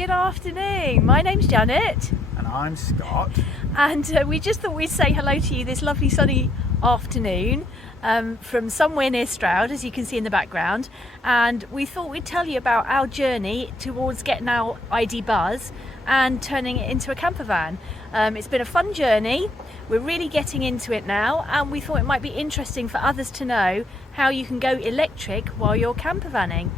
good afternoon. My name's Janet. And I'm Scott. And we just thought we'd say hello to you this lovely sunny afternoon from somewhere near Stroud, as you can see in the background. And we thought we'd tell you about our journey towards getting our ID Buzz and turning it into a camper van. It's been a fun journey. We're really getting into it now, and we thought it might be interesting for others to know how you can go electric while you're camper vanning.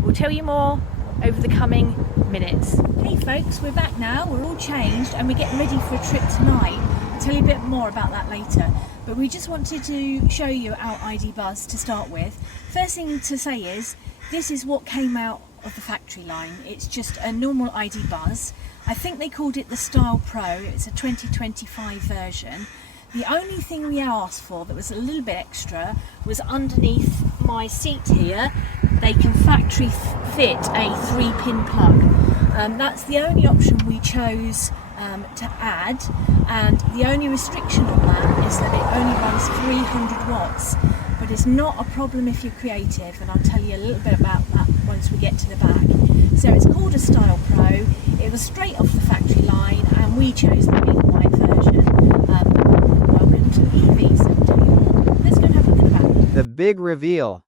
We'll tell you more over the coming minutes. Hey folks, we're back now. We're all changed and we're getting ready for a trip tonight. I'll tell you a bit more about that later. But we just wanted to show you our ID Buzz to start with. First thing to say is, this is what came out of the factory line. It's just a normal ID Buzz. I think they called it the Style Pro. It's a 2025 version. The only thing we asked for that was a little bit extra was underneath my seat here, they can factory fit a 3-pin plug. That's the only option we chose to add, and the only restriction on that is that it only runs 300 watts. But it's not a problem if you're creative, and I'll tell you a little bit about that once we get to the back. So it's called a Style Pro. It was straight off the factory line, and we chose the big white version. Welcome to EVs. Let's go and have a look at the back. The big reveal.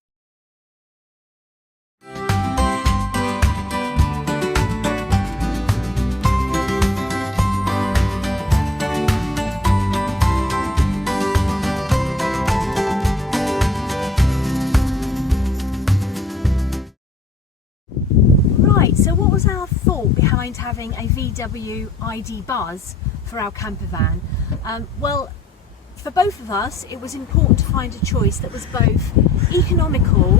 Right, so what was our thought behind having a VW ID Buzz for our camper van? Well, for both of us, it was important to find a choice that was both economical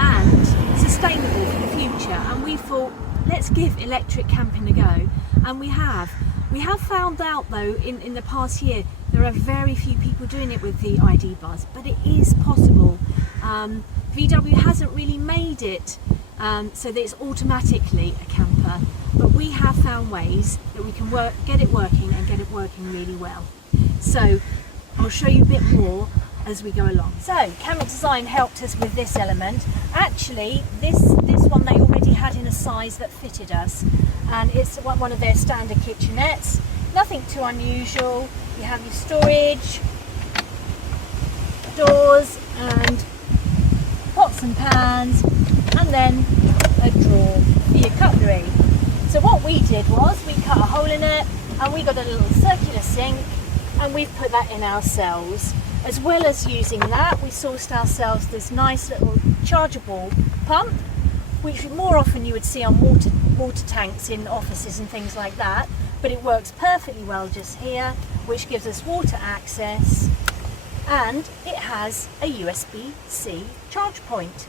and sustainable for the future. And we thought, let's give electric camping a go. And we have. We have found out though, in the past year, there are very few people doing it with the ID Buzz, but it is possible. VW hasn't really made it so that it's automatically a camper, but we have found ways that we can get it working and get it working really well. So I'll show you a bit more as we go along. So Camera Design helped us with this element. Actually, this one they already had in a size that fitted us, and it's one of their standard kitchenettes. Nothing too unusual. You have your storage, doors, and pots and pans, and then a drawer for your cutlery. So what we did was we cut a hole in it, and we got a little circular sink, and we've put that in ourselves. As well as using that, we sourced ourselves this nice little chargeable pump, which more often you would see on water tanks in offices and things like that, but it works perfectly well just here, which gives us water access, and it has a USB-C charge point,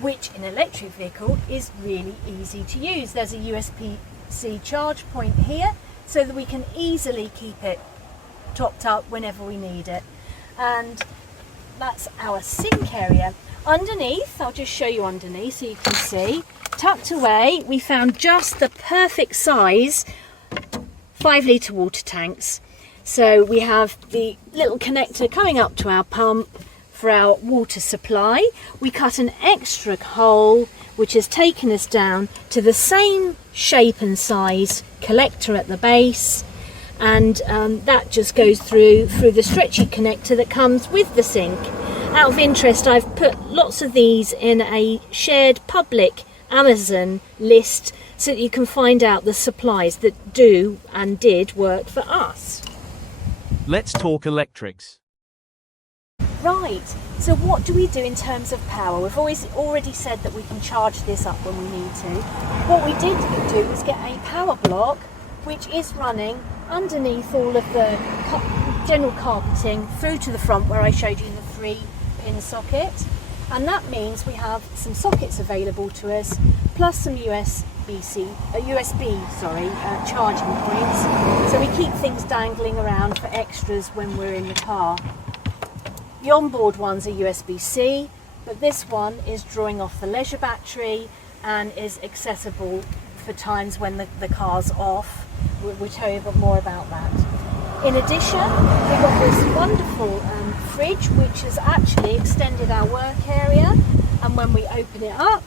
which in an electric vehicle is really easy to use. There's a USB-C charge point here so that we can easily keep it topped up whenever we need it. And that's our sink area. Underneath, I'll just show you underneath so you can see, tucked away, we found just the perfect size 5-litre water tanks. So we have the little connector coming up to our pump for our water supply. We cut an extra hole which has taken us down to the same shape and size collector at the base, and that just goes through the stretchy connector that comes with the sink. Out of interest, I've put lots of these in a shared public Amazon list so that you can find out the supplies that do and did work for us. Let's talk electrics. Right, so what do we do in terms of power? We've already said that we can charge this up when we need to. What we did do was get a power block which is running underneath all of the general carpeting through to the front where I showed you the 3-pin socket. And that means we have some sockets available to us, plus some USB charging points. So we keep things dangling around for extras when we're in the car. The onboard ones are USB-C, but this one is drawing off the leisure battery and is accessible for times when the car's off. We'll tell you a bit more about that. In addition, we've got this wonderful fridge which has actually extended our work area, and when we open it up,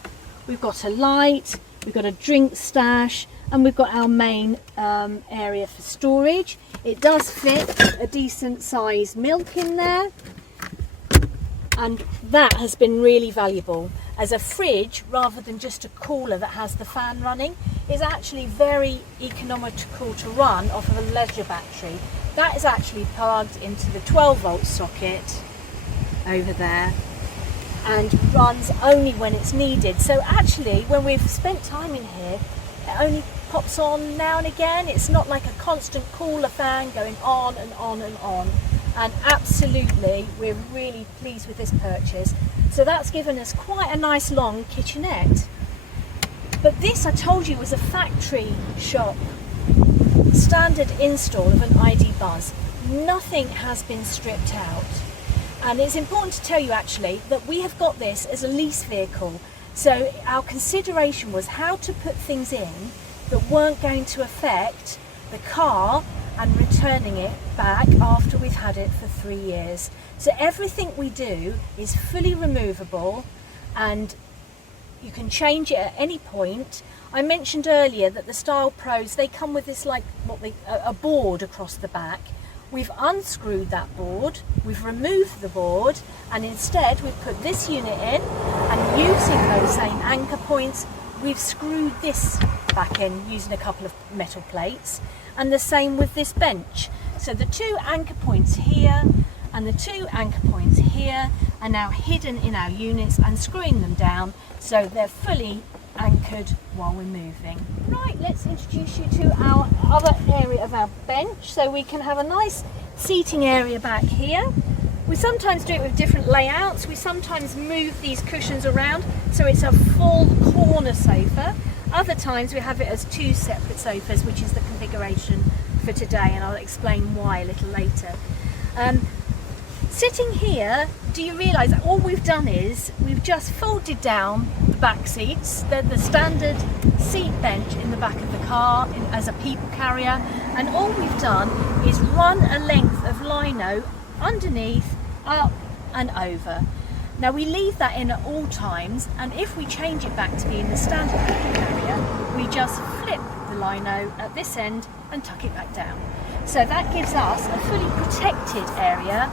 we've got a light, we've got a drink stash, and we've got our main area for storage. It does fit a decent sized milk in there, and that has been really valuable. As a fridge, rather than just a cooler that has the fan running, is actually very economical to run off of a leisure battery. That is actually plugged into the 12-volt socket over there and runs only when it's needed. So actually, when we've spent time in here, it only pops on now and again. It's not like a constant cooler fan going on and on and on. And absolutely, we're really pleased with this purchase. So that's given us quite a nice long kitchenette. But this, I told you, was a factory shop standard install of an ID Buzz. Nothing has been stripped out. And it's important to tell you actually that we have got this as a lease vehicle. So our consideration was how to put things in that weren't going to affect the car and returning it back after we've had it for 3 years. So everything we do is fully removable and you can change it at any point. I mentioned earlier that the Style Pros, they come with this like a board across the back. We've unscrewed that board, we've removed the board, and instead we've put this unit in, and using those same anchor points, we've screwed this back in using a couple of metal plates, and the same with this bench. So the 2 anchor points here and the 2 anchor points here are now hidden in our units and screwing them down so they're fully anchored while we're moving. Right, let's introduce you to our other area of our bench so we can have a nice seating area back here. We sometimes do it with different layouts. We sometimes move these cushions around so it's a full corner sofa. Other times we have it as 2 separate sofas, which is the configuration for today, and I'll explain why a little later. Sitting here, do you realise that all we've done is we've just folded down the back seats, the standard seat bench in the back of the car as a people carrier, and all we've done is run a length of lino underneath, up and over. Now we leave that in at all times, and if we change it back to being the standard people carrier, we just flip the lino at this end and tuck it back down. So that gives us a fully protected area,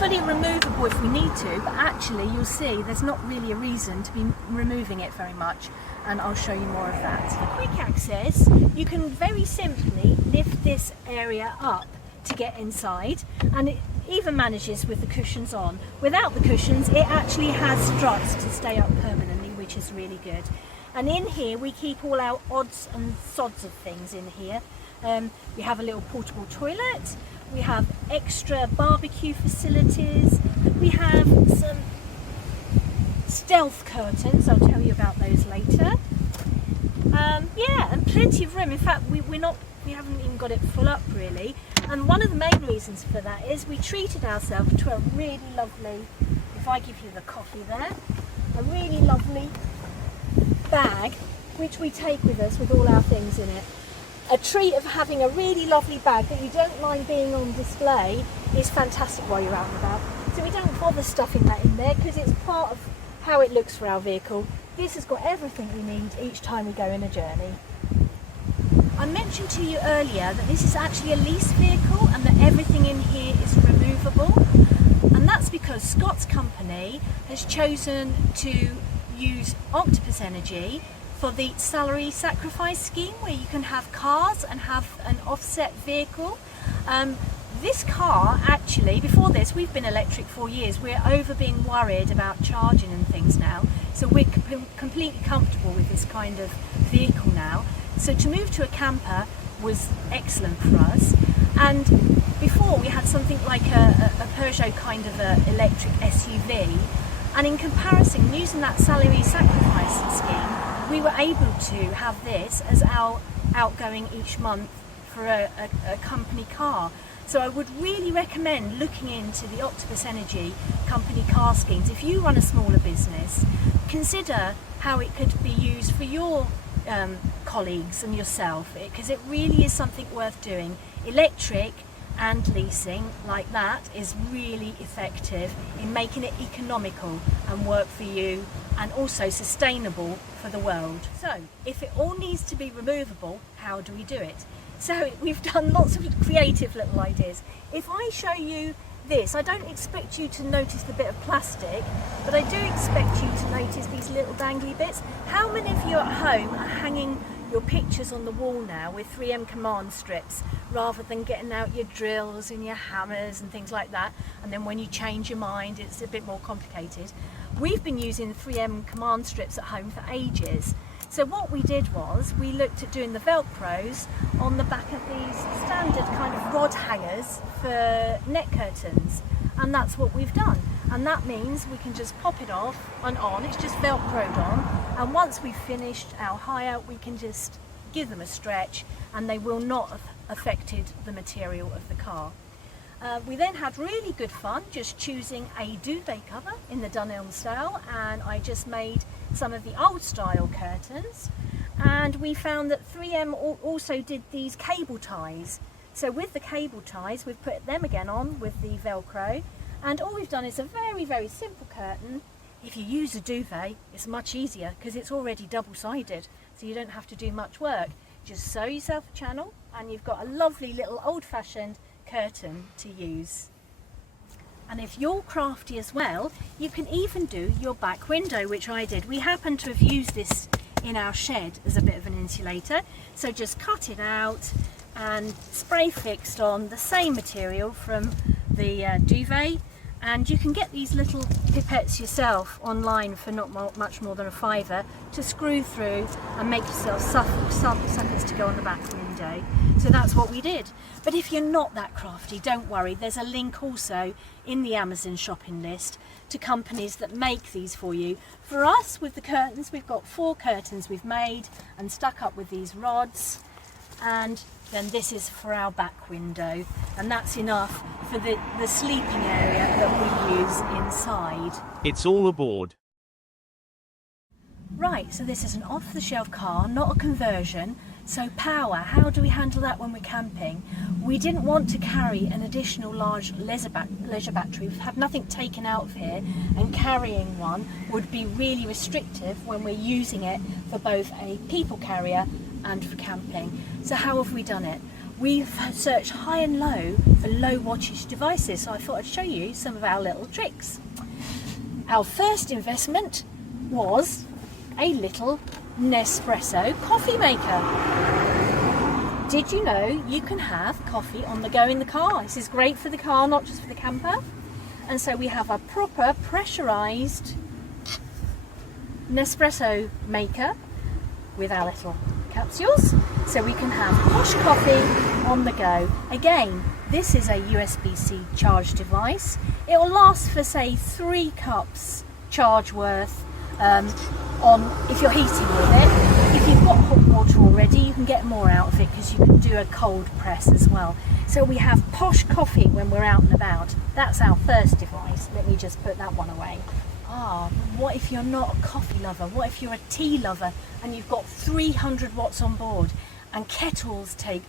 fully removable if we need to, but actually you'll see there's not really a reason to be removing it very much, and I'll show you more of that. For quick access, you can very simply lift this area up to get inside, and it even manages with the cushions on. Without the cushions, it actually has struts to stay up permanently, which is really good. And in here we keep all our odds and sods of things in here. We have a little portable toilet, we have extra barbecue facilities, we have some stealth curtains, I'll tell you about those later. Yeah, and plenty of room. In fact, we haven't even got it full up really. And one of the main reasons for that is we treated ourselves to a really lovely, if I give you the coffee there, a really lovely bag which we take with us with all our things in it. A treat of having a really lovely bag that you don't mind being on display is fantastic while you're out and about. So we don't bother stuffing that in there because it's part of how it looks for our vehicle. This has got everything we need each time we go in a journey. I mentioned to you earlier that this is actually a lease vehicle and that everything in here is removable, and that's because Scott's company has chosen to use Octopus Energy for the salary sacrifice scheme, where you can have cars and have an offset vehicle. This car actually, before this, we've been electric for years. We're over being worried about charging and things now, so we're completely comfortable with this kind of vehicle now. So to move to a camper was excellent for us. And before we had something like a Peugeot kind of a electric SUV, and in comparison, using that salary sacrifice scheme, we were able to have this as our outgoing each month for a company car. So I would really recommend looking into the Octopus Energy company car schemes. If you run a smaller business, consider how it could be used for your colleagues and yourself, because it really is something worth doing. Electric and leasing like that is really effective in making it economical and work for you, and also sustainable for the world. So if it all needs to be removable, how do we do it? So we've done lots of creative little ideas. If I show you this, I don't expect you to notice the bit of plastic, but I do expect you to notice these little dangly bits. How many of you at home are hanging your pictures on the wall now with 3M command strips, rather than getting out your drills and your hammers and things like that, and then when you change your mind it's a bit more complicated? We've been using 3M command strips at home for ages. So what we did was we looked at doing the Velcros on the back of these standard kind of rod hangers for net curtains, and that's what we've done. And that means we can just pop it off and on, it's just Velcroed on, and once we've finished our hire we can just give them a stretch and they will not have affected the material of the car. We then had really good fun just choosing a duvet cover in the Dunelm style, and I just made some of the old style curtains, and we found that 3M also did these cable ties. So with the cable ties we've put them again on with the Velcro, and all we've done is a very, very simple curtain. If you use a duvet it's much easier because it's already double-sided, so you don't have to do much work. Just sew yourself a channel and you've got a lovely little old-fashioned curtain to use. And if you're crafty as well, you can even do your back window, which I did. We happen to have used this in our shed as a bit of an insulator, so just cut it out and spray fixed on the same material from the duvet, and you can get these little pipettes yourself online for not much more than £5 to screw through and make yourself suckers to go on the back window. So that's what we did. But if you're not that crafty, don't worry, there's a link also in the Amazon shopping list to companies that make these for you. For us, with the curtains, we've got 4 curtains we've made and stuck up with these rods, and then this is for our back window, and that's enough for the sleeping area that we use inside. It's all aboard. Right, so this is an off-the-shelf car, not a conversion. So power, how do we handle that when we're camping? We didn't want to carry an additional large leisure battery. We've had nothing taken out of here, and carrying one would be really restrictive when we're using it for both a people carrier and for camping. So how have we done it? We've searched high and low for low wattage devices, so I thought I'd show you some of our little tricks. Our first investment was a little Nespresso coffee maker. Did you know you can have coffee on the go in the car? This is great for the car, not just for the camper. And so we have a proper pressurized Nespresso maker with our little capsules, so we can have posh coffee on the go. Again, this is a USB-C charge device. It will last for say 3 cups charge worth if you're heating with it. If you've got hot water already, you can get more out of it because you can do a cold press as well. So we have posh coffee when we're out and about. That's our first device. Let me just put that one away. What if you're not a coffee lover? What if you're a tea lover and you've got 300 watts on board, and kettles take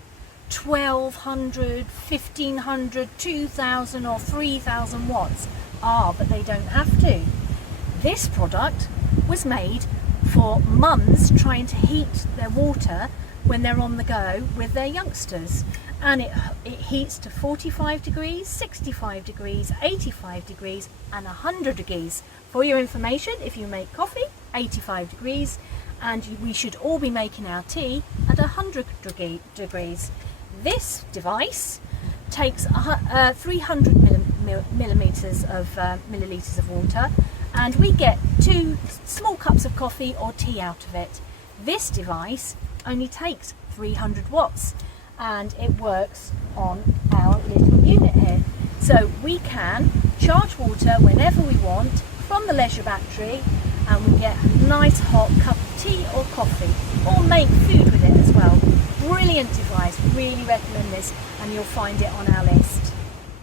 1200, 1500, 2000 or 3000 watts? But they don't have to. This product was made for mums trying to heat their water when they're on the go with their youngsters, and it heats to 45 degrees, 65 degrees, 85 degrees and 100 degrees. For your information, if you make coffee, 85 degrees, and we should all be making our tea at 100 degrees. This device takes 300 millilitres of water, and we get 2 small cups of coffee or tea out of it. This device only takes 300 watts and it works on our little unit here. So we can charge water whenever we want from the leisure battery, and we get a nice hot cup of tea or coffee, or make food with it as well. Brilliant device, really recommend this, and you'll find it on our list.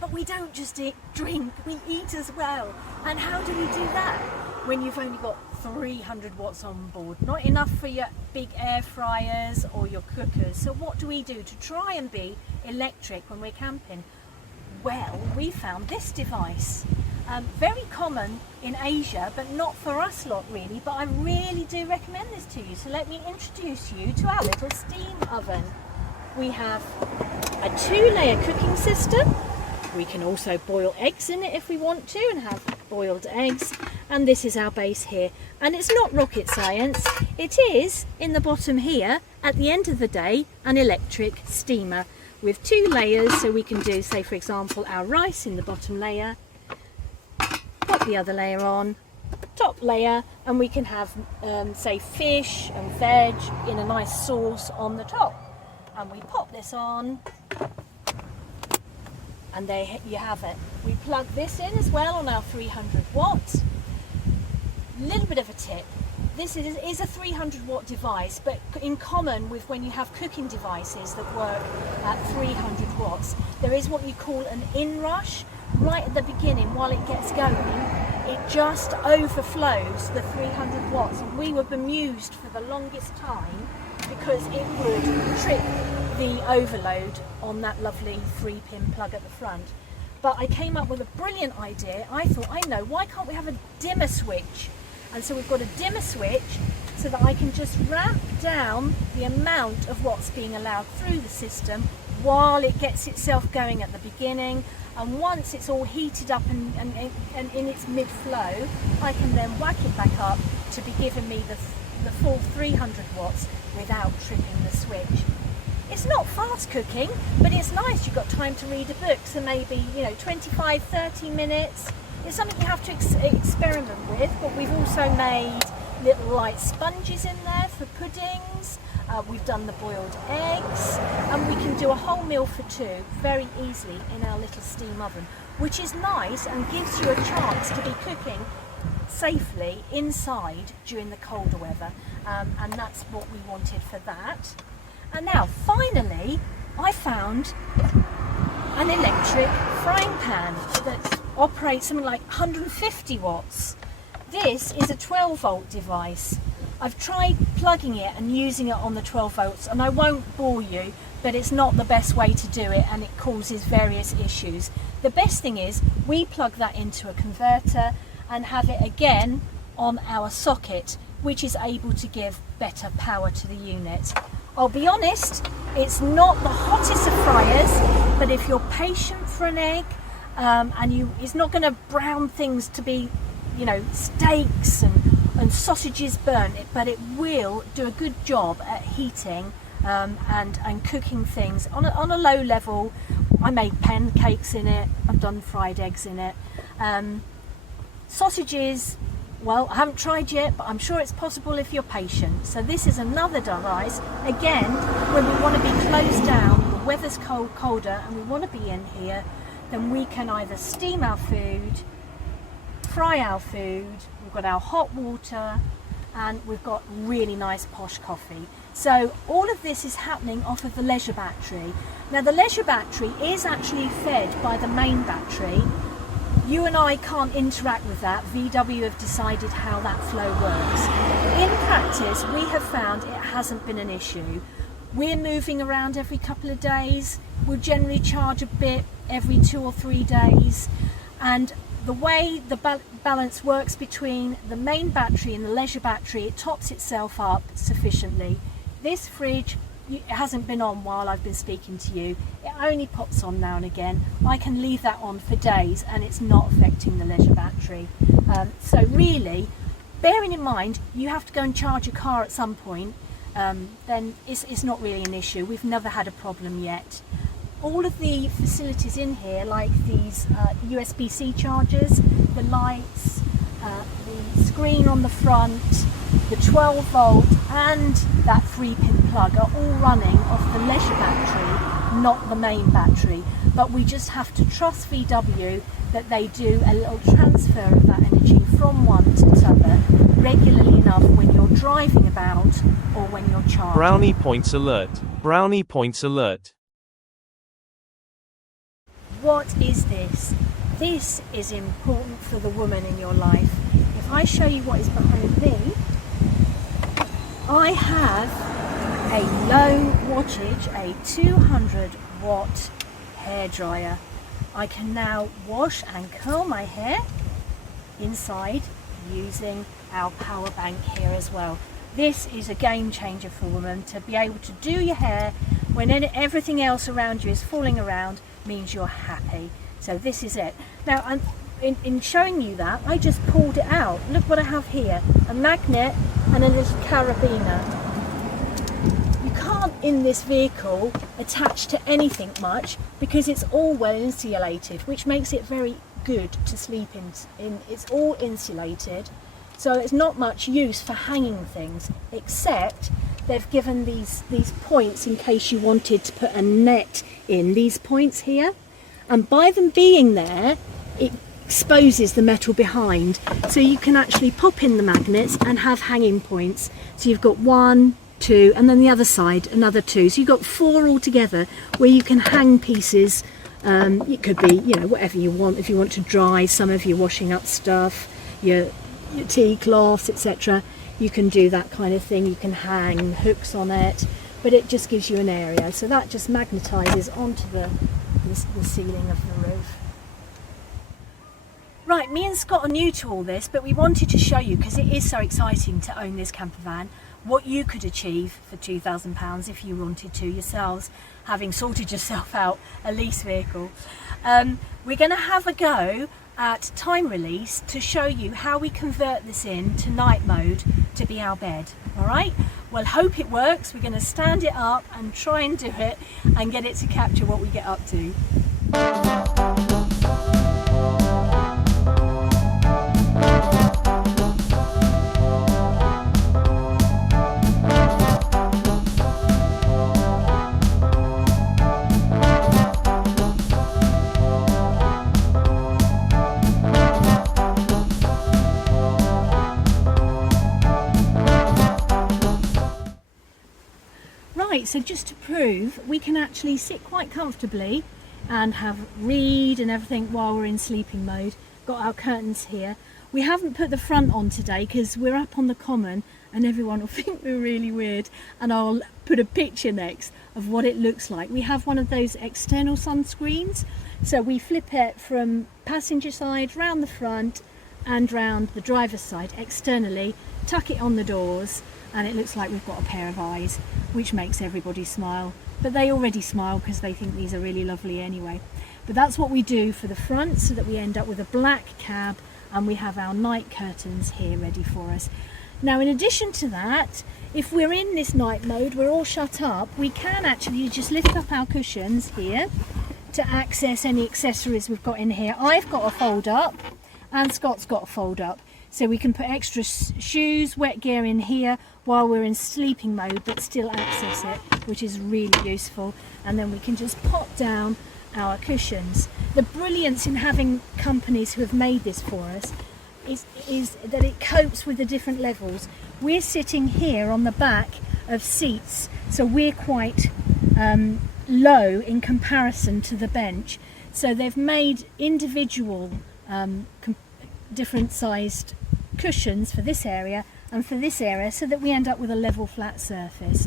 But we don't just drink, we eat as well. And how do we do that when you've only got 300 watts on board, not enough for your big air fryers or your cookers. So what do we do to try and be electric when we're camping? Well, we found this device. Very common in Asia, but not for us lot really, but I really do recommend this to you. So let me introduce you to our little steam oven. We have a 2-layer cooking system. We can also boil eggs in it if we want to and have boiled eggs. And this is our base here. And it's not rocket science. It is, in the bottom here, at the end of the day, an electric steamer with 2 layers. So we can do, say for example, our rice in the bottom layer, put the other layer on, top layer, and we can have, say, fish and veg in a nice sauce on the top. And we pop this on. And there you have it. We plug this in as well on our 300 watts. Little bit of a tip. This is a 300 watt device, but in common with when you have cooking devices that work at 300 watts, there is what you call an inrush. Right at the beginning, while it gets going, it just overflows the 300 watts. And we were bemused for the longest time because it would trip the overload on that lovely 3-pin plug at the front. But I came up with a brilliant idea. I thought, I know, why can't we have a dimmer switch? And so we've got a dimmer switch so that I can just ramp down the amount of what's being allowed through the system while it gets itself going at the beginning. And once it's all heated up and in its mid-flow, I can then whack it back up to be giving me the full 300 watts without tripping the switch. It's not fast cooking, but it's nice. You've got time to read a book, so maybe 25, 30 minutes. It's something you have to experiment with, but we've also made little light sponges in there for puddings. We've done the boiled eggs, and we can do a whole meal for 2 very easily in our little steam oven, which is nice and gives you a chance to be cooking safely inside during the colder weather, and that's what we wanted for that. And now finally I found an electric frying pan that operates something like 150 watts. This is a 12 volt device. I've tried plugging it and using it on the 12 volts, and I won't bore you, but it's not the best way to do it and it causes various issues. The best thing is we plug that into a converter and have it again on our socket, which is able to give better power to the unit. I'll be honest, it's not the hottest of fryers, but if you're patient for an egg, it's not going to brown things to be, steaks and sausages burnt, but it will do a good job at heating and cooking things on a low level. I made pancakes in it, I've done fried eggs in it. Sausages, well, I haven't tried yet, but I'm sure it's possible if you're patient. So this is another device, again, when we want to be closed down, the weather's colder, and we want to be in here, then we can either steam our food, fry our food, we've got our hot water, and we've got really nice posh coffee. So all of this is happening off of the leisure battery. Now the leisure battery is actually fed by the main battery. You and I can't interact with that. VW have decided how that flow works. In practice, we have found it hasn't been an issue. We're moving around every couple of days. We'll generally charge a bit every 2 or 3 days. And the way the balance works between the main battery and the leisure battery, it tops itself up sufficiently. This fridge, it hasn't been on while I've been speaking to you. It only pops on now and again. I can leave that on for days and it's not affecting the leisure battery. So really, bearing in mind you have to go and charge your car at some point, then it's not really an issue. We've never had a problem yet. All of the facilities in here, like these USB-C chargers, the lights, the screen on the front, the 12 volt and that 3-pin plug are all running off the leisure battery, not the main battery. But we just have to trust VW that they do a little transfer of that energy from one to the other regularly enough when you're driving about or when you're charging. Brownie points alert. Brownie points alert. What is this? this is important for the woman in your life. If I show you what is behind me, I have a low wattage, a 200 watt hairdryer. I can now wash and curl my hair inside using our power bank here as well. This is a game changer for women. To be able to do your hair when everything else around you is falling around means you're happy. So this is it. Now, in showing you that, I just pulled it out. Look what I have here, a magnet and a little carabiner. You can't in this vehicle attach to anything much because it's all well insulated, which makes it very good to sleep in. It's all insulated, so it's not much use for hanging things, except they've given these points in case you wanted to put a net in, these points here, and by them being there it exposes the metal behind, so you can actually pop in the magnets and have hanging points. So you've got 1, 2, and then the other side another 2, so you've got 4 altogether where you can hang pieces. It could be, you know, whatever you want. If you want to dry some of your washing up stuff, your tea cloths, etc., you can do that kind of thing. You can hang hooks on it, but it just gives you an area. So that just magnetizes onto the ceiling of the roof. Right, me and Scott are new to all this, but we wanted to show you, because it is so exciting to own this camper van, what you could achieve for £2,000 if you wanted to yourselves, having sorted yourself out a lease vehicle. We're going to have a go at time release to show you how we convert this in to night mode to be our bed. All right, well, hope it works. We're going to stand it up and try and do it and get it to capture what we get up to. Right, so just to prove, we can actually sit quite comfortably and read and everything while we're in sleeping mode. Got our curtains here. We haven't put the front on today because we're up on the common and everyone will think we're really weird, and I'll put a picture next of what it looks like. We have one of those external sunscreens, so we flip it from passenger side round the front and round the driver's side externally, tuck it on the doors, and it looks like we've got a pair of eyes, which makes everybody smile. But they already smile because they think these are really lovely anyway. But that's what we do for the front, so that we end up with a black cab, and we have our night curtains here ready for us. Now, in addition to that, if we're in this night mode, we're all shut up, we can actually just lift up our cushions here to access any accessories we've got in here. I've got a fold up and Scott's got a fold up, so we can put extra shoes, wet gear in here while we're in sleeping mode, but still access it, which is really useful. And then we can just pop down our cushions. The brilliance in having companies who have made this for us is that it copes with the different levels. We're sitting here on the back of seats, so we're quite low in comparison to the bench. So they've made individual different sized cushions for this area and for this area, so that we end up with a level flat surface,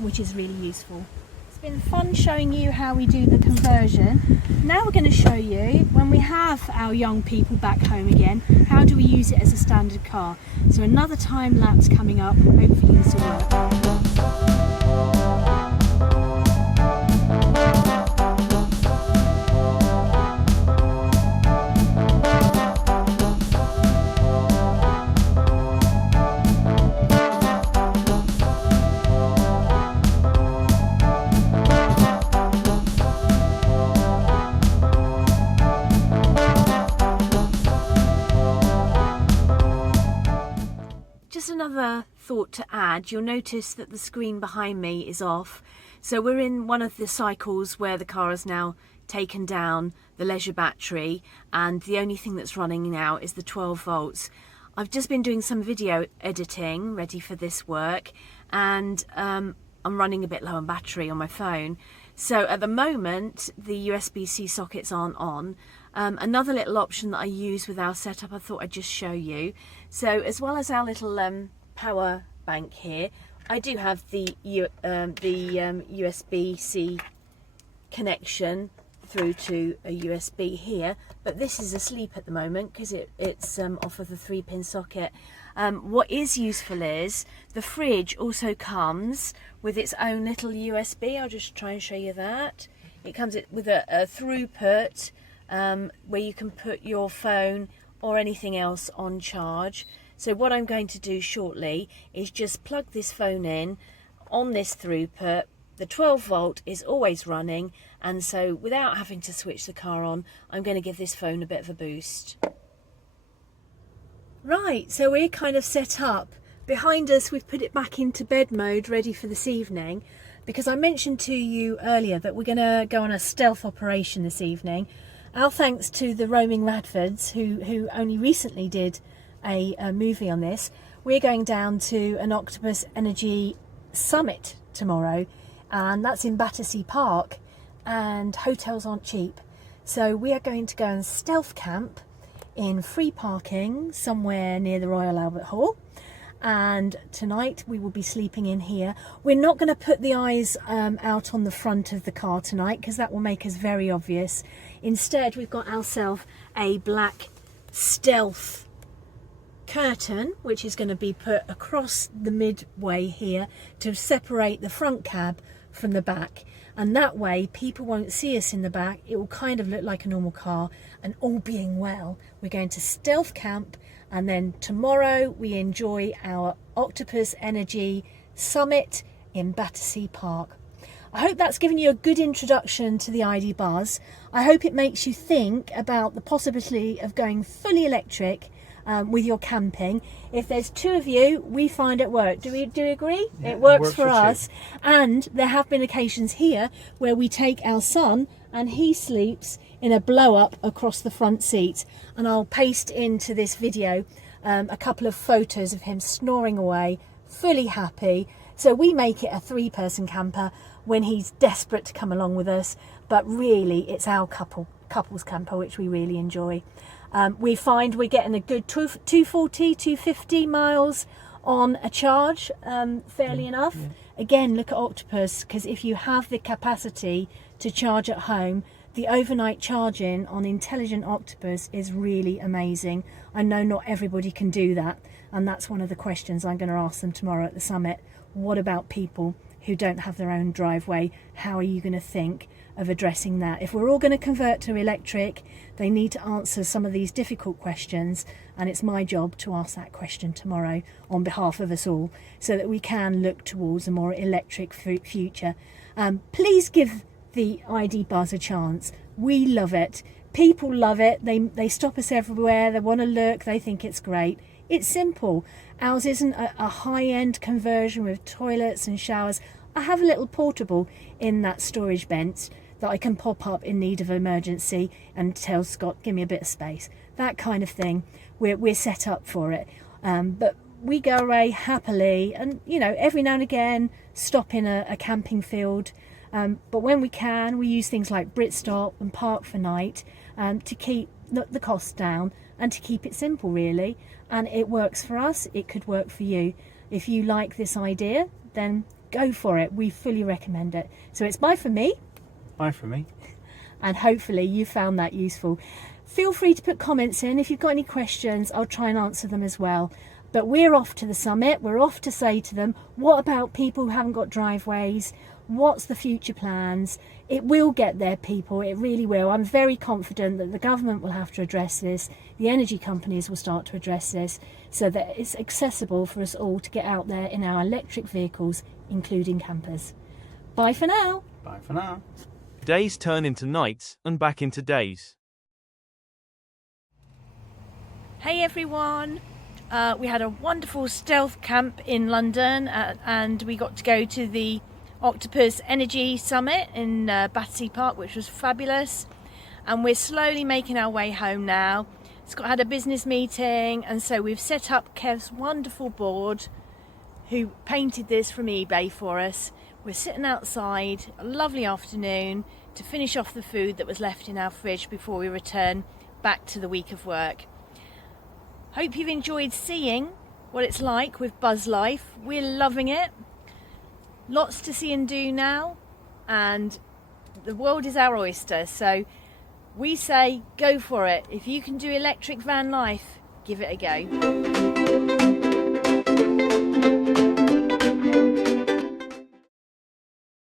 which is really useful. It's been fun showing you how we do the conversion. Now we're going to show you, when we have our young people back home again, how do we use it as a standard car. So another time lapse coming up, hopefully this will work. Another thought to add, you'll notice that the screen behind me is off. So we're in one of the cycles where the car has now taken down the leisure battery, and the only thing that's running now is the 12 volts. I've just been doing some video editing ready for this work, and I'm running a bit low on battery on my phone. So at the moment the USB-C sockets aren't on. Another little option that I use with our setup, I thought I'd just show you. So as well as our little power bank here, I do have the USB-C connection through to a USB here, but this is asleep at the moment because it's off of the 3-pin socket. What is useful is the fridge also comes with its own little USB. I'll just try and show you that. It comes with a throughput where you can put your phone or anything else on charge. So what I'm going to do shortly is just plug this phone in on this throughput. The 12 volt is always running, and so without having to switch the car on, I'm going to give this phone a bit of a boost. Right, so we're kind of set up. Behind us, we've put it back into bed mode, ready for this evening, because I mentioned to you earlier that we're going to go on a stealth operation this evening. Our thanks to the Roaming Radfords, who only recently did a movie on this. We're going down to an Octopus Energy summit tomorrow, and that's in Battersea Park, and hotels aren't cheap. So we are going to go and stealth camp in free parking somewhere near the Royal Albert Hall, and tonight we will be sleeping in here. We're not going to put the eyes out on the front of the car tonight because that will make us very obvious. Instead, we've got ourselves a black stealth curtain which is going to be put across the midway here to separate the front cab from the back, and that way people won't see us in the back. It will kind of look like a normal car, and all being well, we're going to stealth camp, and then tomorrow we enjoy our Octopus Energy summit in Battersea Park. I hope that's given you a good introduction to the ID Buzz. I hope it makes you think about the possibility of going fully electric with your camping. If there's 2 of you, we find it work. Do we agree? Yeah, it works for 2. us. And there have been occasions here where we take our son and he sleeps in a blow up across the front seat, and I'll paste into this video a couple of photos of him snoring away, fully happy. So we make it a 3-person camper when he's desperate to come along with us, but really it's our couples camper, which we really enjoy. We find we're getting a good 240, 250 miles on a charge, fairly enough. Yeah. Again, look at Octopus, because if you have the capacity to charge at home, the overnight charging on Intelligent Octopus is really amazing. I know not everybody can do that, and that's one of the questions I'm going to ask them tomorrow at the summit. What about people who don't have their own driveway? How are you going to think of addressing that? If we're all going to convert to electric, they need to answer some of these difficult questions, and it's my job to ask that question tomorrow on behalf of us all, so that we can look towards a more electric future. Please give the ID Buzz a chance. We love it. People love it. They stop us everywhere. They want to look. They think it's great. It's simple. Ours isn't a high-end conversion with toilets and showers. I have a little portable in that storage bench that I can pop up in need of emergency and tell Scott, give me a bit of space. That kind of thing. We're set up for it. But we go away happily, and you know, every now and again stop in a camping field. But when we can, we use things like Britstop and Park for Night to keep the costs down and to keep it simple, really. And it works for us. It could work for you. If you like this idea, then go for it. We fully recommend it. So it's bye from me. Bye from me. And hopefully you found that useful. Feel free to put comments in. If you've got any questions, I'll try and answer them as well. But we're off to the summit. We're off to say to them, what about people who haven't got driveways? What's the future plans? It will get there, people. It really will. I'm very confident that the government will have to address this. The energy companies will start to address this so that it's accessible for us all to get out there in our electric vehicles, including campers. Bye for now. Bye for now. Days turn into nights and back into days. Hey everyone. We had a wonderful stealth camp in London and we got to go to the Octopus Energy Summit in Battersea Park, which was fabulous, and we're slowly making our way home now. Scott had a business meeting, and so we've set up Kev's wonderful board, who painted this from eBay for us. We're sitting outside, a lovely afternoon, to finish off the food that was left in our fridge before we return back to the week of work. Hope you've enjoyed seeing what it's like with Buzz Life. We're loving it. Lots to see and do now, and the world is our oyster, so we say go for it. If you can do electric van life, give it a go.